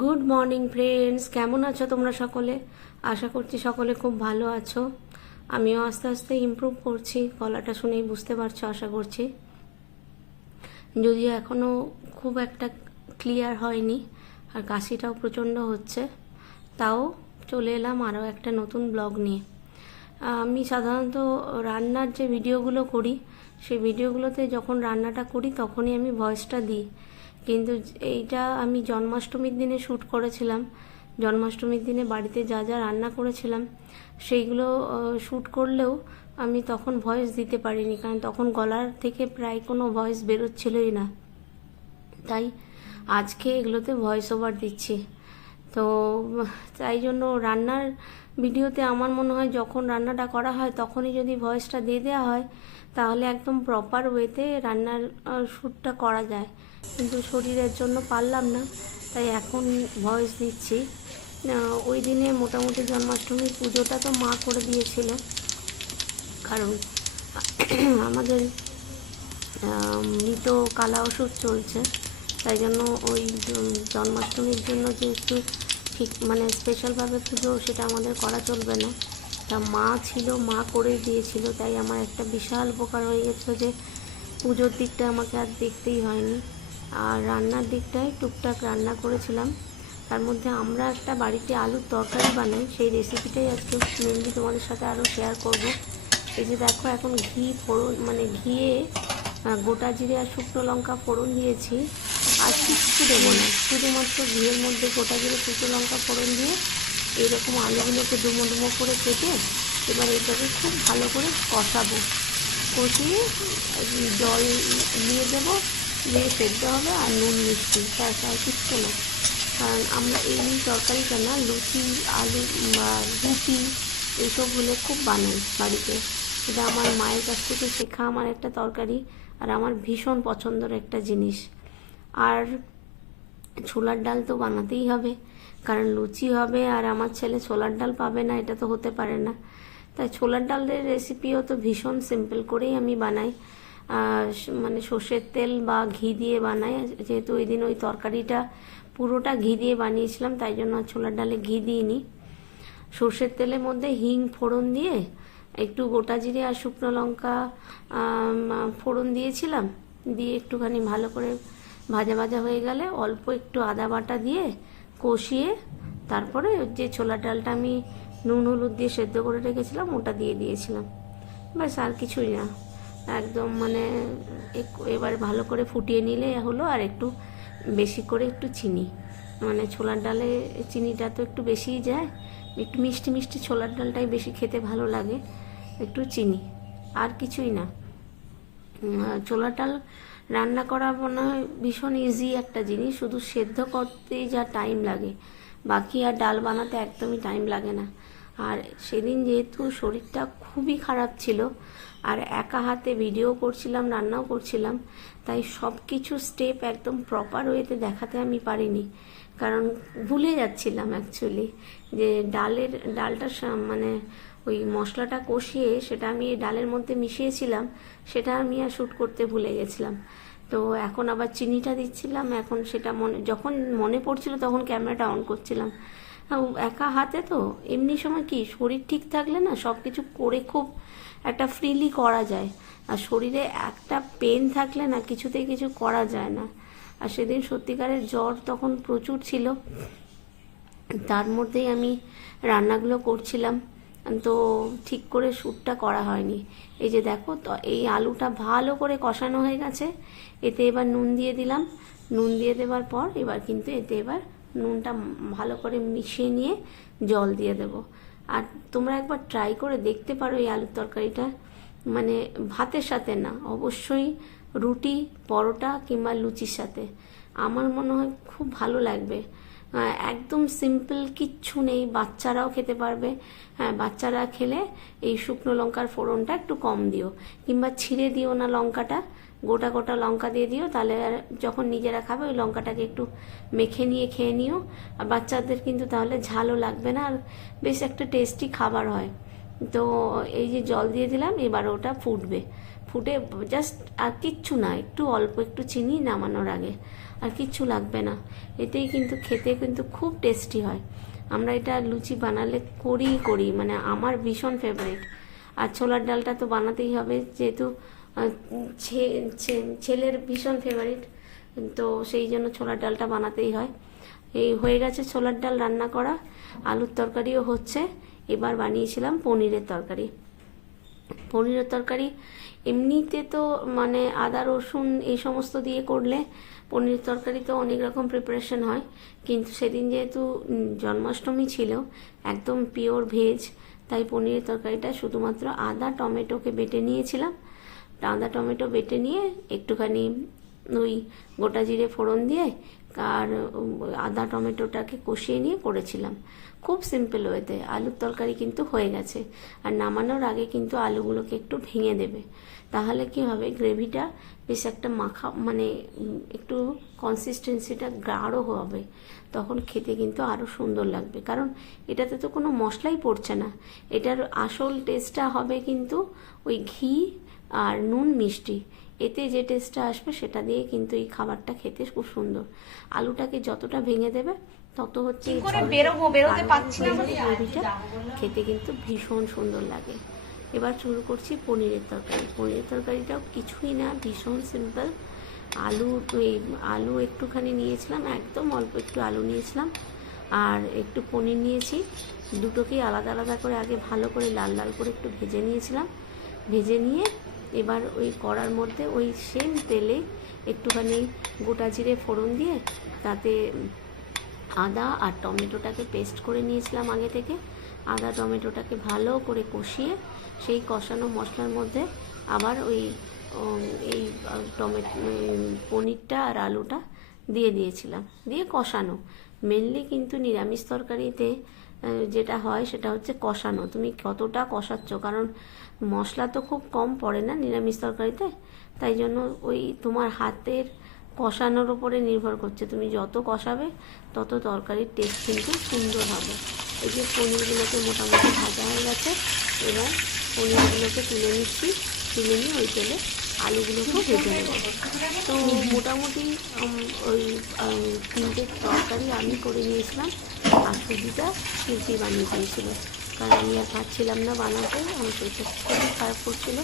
Good morning friends, কেমন আছো তোমরা সকলে? আশা করছি সকলে খুব ভালো আছো। আমিও আস্তে আস্তে ইমপ্রুভ করছি, গলাটা শুনেই বুঝতে পারছো আশা করছি। যদিও এখনও খুব একটা ক্লিয়ার হয়নি, আর কাশিটাও প্রচণ্ড হচ্ছে, তাও চলে এলাম আরও একটা নতুন ব্লগ নিয়ে। আমি সাধারণত রান্নার যে ভিডিওগুলো করি, সেই ভিডিওগুলোতে যখন রান্নাটা করি তখনই আমি ভয়েসটা দিই, কিন্তু এইটা আমি জন্মাষ্টমীর দিনে শ্যুট করেছিলাম। জন্মাষ্টমীর দিনে বাড়িতে যা যা রান্না করেছিলাম সেইগুলো শ্যুট করলেও আমি তখন ভয়েস দিতে পারিনি, কারণ তখন গলার থেকে প্রায় কোনো ভয়েস বেরোচ্ছিলই না। তাই আজকে এগুলোতে ভয়েস ওভার দিচ্ছি। তো তাই জন্য রান্নার ভিডিওতে আমার মনে হয় যখন রান্নাটা করা হয় তখনই যদি ভয়েসটা দিয়ে দেওয়া হয় তাহলে একদম প্রপার ওয়েতে রান্নার শ্যুটটা করা যায়, কিন্তু শরীরের জন্য পারলাম না, তাই এখন ভয়েস দিচ্ছি। ওই দিনে মোটামুটি জন্মাষ্টমীর পুজোটা তো মা করে দিয়েছিল, কারণ আমাদের মৃত কালা ওষুধ চলছে, তাই জন্য ওই জন্মাষ্টমীর জন্য যে একটু ঠিক মানে স্পেশালভাবে পুজো সেটা আমাদের করা চলবে না। তা মা ছিল, মা করে দিয়েছিল, তাই আমার একটা বিশাল উপকার হয়ে গেছিলো যে পুজোর দিকটা আমাকে আর দেখতেই হয়নি। আর রান্নার দিকটায় টুকটাক রান্না করেছিলাম, তার মধ্যে আমরা একটা বাড়িতে আলুর তরকারি বানাই, সেই রেসিপিটাই আজকে মেনলি তোমাদের সাথে আরও শেয়ার করব। এই যে দেখো, এখন ঘি ফোড়ন মানে ঘিয়ে গোটা জিরে আর শুকনো লঙ্কা ফোড়ন দিয়েছি, আর কিচ্ছু দেবো না, শুধুমাত্র ঘিয়ের মধ্যে গোটা জিরে শুকনো লঙ্কা ফোড়ন দিয়ে এইরকম আলুগুলোকে ডুমো ডুমো করে কেটে এবার এটাকে খুব ভালো করে কষাবো, কষিয়ে জল দিয়ে দেবো, দিয়ে সেদ্ধ হবে, আর নুন মিষ্টি, ব্যাস, আর কিচ্ছু না। কারণ আমরা এই তরকারিটা না লুচি, আলু বা রুটি এইসব হলে খুব বানাই বাড়িতে। এটা আমার মায়ের কাছ থেকে শেখা আমার একটা তরকারি, আর আমার ভীষণ পছন্দের একটা জিনিস। আর ছোলার ডাল তো বানাতেই হবে, কারণ লুচি হবে আর আমার ছেলে ছোলার ডাল পাবে না, এটা তো হতে পারে না। তাই ছোলার ডালের রেসিপিও তো ভীষণ সিম্পল করেই আমি বানাই, মানে সর্ষের তেল বা ঘি দিয়ে বানাই। যেহেতু ওই দিন ওই তরকারিটা পুরোটা ঘি দিয়ে বানিয়েছিলাম, তাই জন্য ছোলার ডালে ঘি দিইনি। সর্ষের তেলের মধ্যে হিং ফোড়ন দিয়ে একটু গোটা জিরে আর শুকনো লঙ্কা ফোড়ন দিয়েছিলাম, দিয়ে একটুখানি ভালো করে ভাজা ভাজা হয়ে গেলে অল্প একটু আদা বাটা দিয়ে কষিয়ে তারপরে যে ছোলার ডালটা আমি নুন হলুদ দিয়ে সেদ্ধ করে রেখেছিলাম ওটা দিয়ে দিয়েছিলাম, ব্যাস, আর কিছুই না। একদম মানে এবার ভালো করে ফুটিয়ে নিলে হলো। আর একটু বেশি করে একটু চিনি, মানে ছোলার ডালে চিনিটা তো একটু বেশিই যায়, একটু মিষ্টি মিষ্টি ছোলার ডালটাই বেশি খেতে ভালো লাগে, একটু চিনি, আর কিছুই না। ছোলার ডাল রান্না করা মনে হয় ভীষণ ইজি একটা জিনিস, শুধু সেদ্ধ করতেই যা টাইম লাগে, বাকি আর ডাল বানাতে একদমই টাইম লাগে না। আর সেদিন যেহেতু শরীরটা খুবই খারাপ ছিল, আর একা হাতে ভিডিও করছিলাম, রান্নাও করছিলাম, তাই সব কিছু স্টেপ একদম প্রপার ওয়েতে দেখাতে আমি পারিনি, কারণ ভুলে যাচ্ছিলাম অ্যাকচুয়ালি যে ডালটা মানে ওই মশলাটা কষিয়ে সেটা আমি ডালের মধ্যে মিশিয়েছিলাম, সেটা আমি আর শ্যুট করতে ভুলে গেছিলাম। তো এখন আবার চিনিটা দিচ্ছিলাম, এখন সেটা যখন মনে পড়ছিল তখন ক্যামেরাটা অন করছিলাম। একা হাতে তো এমনি সময় কি শরীর ঠিক থাকলে না সব কিছু করে খুব একটা ফ্রিলি করা যায়, আর শরীরে একটা পেন থাকলে না কিছুতেই কিছু করা যায় না। আর সেদিন সত্যিকারের জ্বর তখন প্রচুর ছিল, তার মধ্যেই আমি রান্নাগুলো করছিলাম, তো ঠিক করে শ্যুটটা করা হয়নি। এই যে দেখো, তো এই আলুটা ভালো করে কষানো হয়ে গেছে, এতে এবার নুন দিয়ে দিলাম। নুন দিয়ে দেওয়ার পর এবার কিন্তু এতে এবার নুনটা ভালো করে মিশিয়ে নিয়ে জল দিয়ে দেব। আর তোমরা একবার ট্রাই করে দেখতে পারো এই আলুর তরকারিটা, মানে ভাতের সাথে না, অবশ্যই রুটি, পরোটা কিংবা লুচির সাথে, আমার মনে হয় খুব ভালো লাগবে। একদম সিম্পল, কিচ্ছু নেই, বাচ্চারাও খেতে পারবে। হ্যাঁ, বাচ্চারা খেলে এই শুকনো লঙ্কার ফোড়নটা একটু কম দিও, কিংবা ছিঁড়ে দিও না লঙ্কাটা, গোটা গোটা লঙ্কা দিয়ে দিও, তাহলে যখন নিজেরা খাবে ওই লঙ্কাটাকে একটু মেখে নিয়ে খেয়ে নিও। আর বাচ্চাদের কিন্তু তাহলে ঝালও লাগবে না, আর বেশ একটা টেস্টি খাবার হয়। তো এই যে জল দিয়ে দিলাম, এবার ওটা ফুটবে, ফুটে জাস্ট আর কিচ্ছু না, একটু অল্প একটু চিনি নামানোর আগে, আর কিচ্ছু লাগবে না। এতেই কিন্তু খেতে কিন্তু খুব টেস্টি হয়। আমরা এটা লুচি বানালে করি, মানে আমার ভীষণ ফেভারিট। আর ছোলার ডালটা তো বানাতেই হবে, যেহেতু ছেলের ভীষণ ফেভারিট, তো সেই জন্য ছোলার ডালটা বানাতেই হয়। এই হয়ে গেছে ছোলার ডাল রান্না করা, আলুর তরকারিও হচ্ছে। এবার বানিয়েছিলাম পনিরের তরকারি। পনিরের তরকারি এমনিতে তো মানে আদা রসুন এই সমস্ত দিয়ে করলে পনিরের তরকারিতে অনেক রকম প্রিপারেশন হয়, কিন্তু সেদিন যেহেতু জন্মাষ্টমী ছিল, একদম পিওর ভেজ, তাই পনিরের তরকারিটা শুধুমাত্র আদা টমেটোকে বেটে নিয়েছিলাম। আদা টমেটো বেটে নিয়ে একটুখানি ওই গোটা জিরে ফোড়ন দিয়ে আর আদা টমেটোটাকে কষিয়ে নিয়ে করেছিলাম। খুব সিম্পল ওয়েতে আলুর তরকারি কিন্তু হয়ে গেছে। আর নামানোর আগে কিন্তু আলুগুলোকে একটু ভেঙে দেবে, তাহলে কি হবে, গ্রেভিটা বেশ একটা মাখা, মানে একটু কনসিস্টেন্সিটা গাঢ় হবে, তখন খেতে কিন্তু আরও সুন্দর লাগবে। কারণ এটাতে তো কোনো মশলাই পড়ছে না, এটার আসল টেস্টটা হবে কিন্তু ওই ঘি আর নুন মিষ্টি, এতে যে টেস্টটা আসবে সেটা দিয়ে কিন্তু এই খাবারটা খেতে খুব সুন্দর। আলুটাকে যতটা ভেঙে দেবে তত হচ্ছে গ্রেভিটা খেতে কিন্তু ভীষণ সুন্দর লাগে। এবার শুরু করছি পনিরের তরকারি। পনিরের তরকারিটাও কিছুই না, ভীষণ সিম্পল। আলু একটুখানি নিয়েছিলাম, একদম অল্প একটু আলু নিয়েছিলাম, আর একটু পনির নিয়েছি। দুটোকেই আলাদা আলাদা করে আগে ভালো করে লাল লাল করে একটু ভেজে নিয়েছিলাম। ভেজে নিয়ে এবার ওই কড়ার মধ্যে ওই সেম তেলে একটুখানি গোটা জিরে ফোড়ন দিয়ে তাতে আদা আর টমেটোটাকে পেস্ট করে নিয়েছিলাম আগে থেকে। আদা টমেটোটাকে ভালো করে কষিয়ে সেই কষানো মশলার মধ্যে আবার ওই এই পনিরটা আর আলুটা দিয়ে দিয়েছিলাম, দিয়ে কষানো। মেনলি কিন্তু নিরামিষ তরকারিতে যেটা হয় সেটা হচ্ছে কষানো। তুমি কতটা কষাচ্ছ, কারণ মশলা তো খুব কম পড়ে না নিরামিষ তরকারিতে, তাই জন্য ওই তোমার হাতের কষানোর উপরে নির্ভর করছে। তুমি যত কষাবে তত তরকারির টেস্ট কিন্তু সুন্দর হবে। এই যে পনিরগুলোকে মোটামুটি ভাজা হয়ে গেছে, এবার পনিরগুলোকে তুলে নিচ্ছি। তুলে নিয়ে ওই তেলে আলুগুলোকেও ভেজে নেব। তো মোটামুটি ওই 3টে তরকারি আমি করে নিয়েছিলাম, আর সুজিটা শিল্পী বানিয়ে দিয়েছিল, কারণ আমি আর পারছিলাম না বানাতে, আমার শরীরটা খুবই খারাপ করছিল,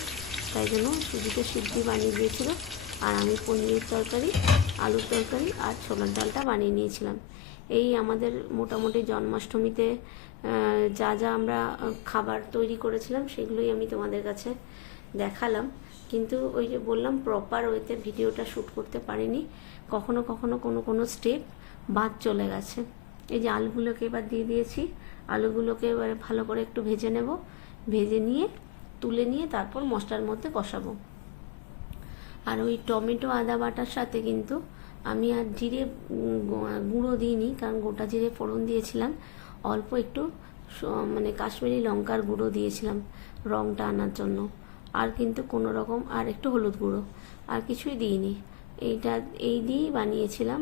তাই জন্য সুজিটা শিল্পী বানিয়ে দিয়েছিল। আর আমি পনিরের তরকারি, আলুর তরকারি আর ছোলার ডালটা বানিয়ে নিয়েছিলাম। এই আমাদের মোটামুটি জন্মাষ্টমীতে যা যা আমরা খাবার তৈরি করেছিলাম সেগুলোই আমি তোমাদের কাছে দেখালাম। কিন্তু ওই যে বললাম, প্রপার ওয়েতে ভিডিওটা শ্যুট করতে পারিনি, কখনো কখনো কোনো স্টেপ বাদ চলে গেছে। এই যে আলুগুলোকে এবার দিয়ে দিয়েছি, আলুগুলোকে এবার ভালো করে একটু ভেজে নেব। ভেজে নিয়ে তুলে নিয়ে তারপর মশলার মধ্যে কষাবো। আর ওই টমেটো আদা বাটার সাথে কিন্তু আমি আর জিরে গুঁড়ো দিইনি, কারণ গোটা জিরে ফোড়ন দিয়েছিলাম। অল্প একটু মানে কাশ্মীরি লঙ্কার গুঁড়ো দিয়েছিলাম রঙটা আনার জন্য, আর কিন্তু কোনো রকম, আর একটু হলুদ গুঁড়ো, আর কিছুই দিইনি। এই দিয়েই বানিয়েছিলাম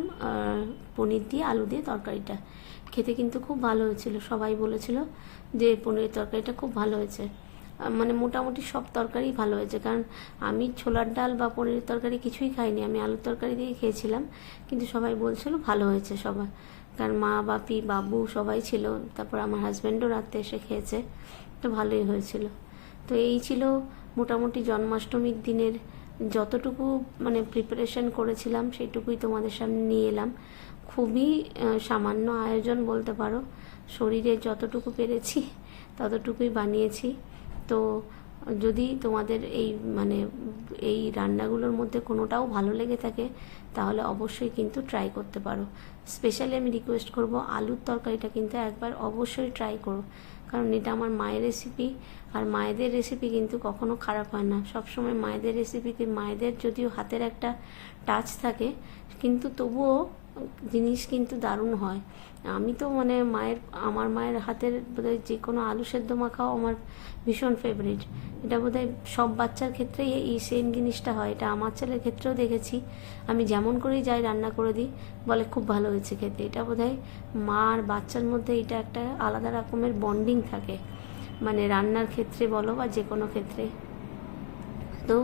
পনির দিয়ে আলু দিয়ে তরকারিটা। খেতে কিন্তু খুব ভালো হয়েছিল, সবাই বলেছিল যে পনিরের তরকারিটা খুব ভালো হয়েছে। মানে মোটামুটি সব তরকারি ভালো হয়েছে, কারণ আমি ছোলার ডাল বা পনিরের তরকারি কিছুই খাইনি, আমি আলুর তরকারি দিয়ে খেয়েছিলাম, কিন্তু সবাই বলছিল ভালো হয়েছে সবাই, কারণ মা বাপি বাবু সবাই ছিল, তারপর আমার হাজব্যান্ডও রাতে এসে খেয়েছে, তো ভালোই হয়েছিল। তো এই ছিল মোটামুটি জন্মাষ্টমীর দিনের যতটুকু মানে প্রিপারেশন করেছিলাম সেইটুকুই তোমাদের সামনে নিয়ে এলাম। খুবই সামান্য আয়োজন বলতে পারো, শরীরে যতটুকু পেরেছি ততটুকুই বানিয়েছি। তো যদি তোমাদের এই রান্নাগুলোর মধ্যে কোনোটাও ভালো লেগে থাকে তাহলে অবশ্যই কিন্তু ট্রাই করতে পারো। স্পেশালি আমি রিকোয়েস্ট করব, আলুর তরকারিটা কিন্তু একবার অবশ্যই ট্রাই করো, কারণ এটা আমার মায়ের রেসিপি, আর মায়েদের রেসিপি কিন্তু কখনো খারাপ হয় না। সবসময় মায়েদের রেসিপিতে মায়েদের যদিও হাতের একটা টাচ থাকে, কিন্তু তবুও জিনিস কিন্তু দারুণ হয়। আমি তো মানে আমার মায়ের হাতের বোধহয় যে কোনো আলু সেদ্ধ মাখাও আমার ভীষণ ফেভারিট। এটা বোধহয় সব বাচ্চার ক্ষেত্রেই এই সেম জিনিসটা হয়, এটা আমার ছেলের ক্ষেত্রেও দেখেছি। আমি যেমন করেই যাই রান্না করে দিই, বলে খুব ভালো হয়েছে খেতে। এটা বোধহয় মা আর বাচ্চার মধ্যে এটা একটা আলাদা রকমের বন্ডিং থাকে, মানে রান্নার ক্ষেত্রে বলো বা যে কোনো ক্ষেত্রে। তো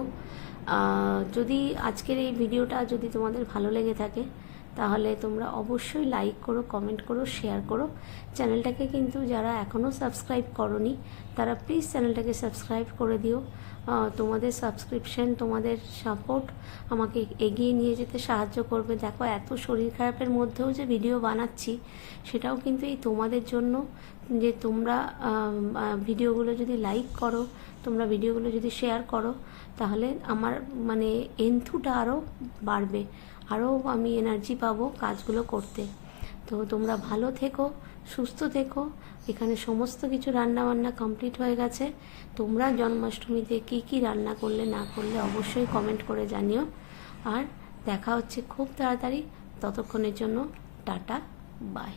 যদি আজকের এই ভিডিওটা যদি তোমাদের ভালো লেগে থাকে তাহলে তোমরা অবশ্যই লাইক করো, কমেন্ট করো, শেয়ার করো। চ্যানেলটাকে কিন্তু যারা এখনও সাবস্ক্রাইব করোনি তারা প্লিজ চ্যানেলটাকে সাবস্ক্রাইব করে দিও। তোমাদের সাবস্ক্রিপশন, তোমাদের সাপোর্ট আমাকে এগিয়ে নিয়ে যেতে সাহায্য করবে। দেখো, এত শরীর খারাপের মধ্যেও যে ভিডিও বানাচ্ছি সেটাও কিন্তু এই তোমাদের জন্য, যে তোমরা ভিডিওগুলো যদি লাইক করো, তোমরা ভিডিওগুলো যদি শেয়ার করো, তাহলে আমার মানে এন্থুটা আরও বাড়বে, আরও আমি এনার্জি পাবো কাজগুলো করতে। তো তোমরা ভালো থেকো, সুস্থ থেকো। এখানে সমস্ত কিছু রান্নাবান্না কমপ্লিট হয়ে গেছে। তোমরা জন্মাষ্টমীতে কী কী রান্না করলে না করলে অবশ্যই কমেন্ট করে জানিও। আর দেখা হচ্ছে খুব তাড়াতাড়ি। ততক্ষণের জন্য টাটা, বাই।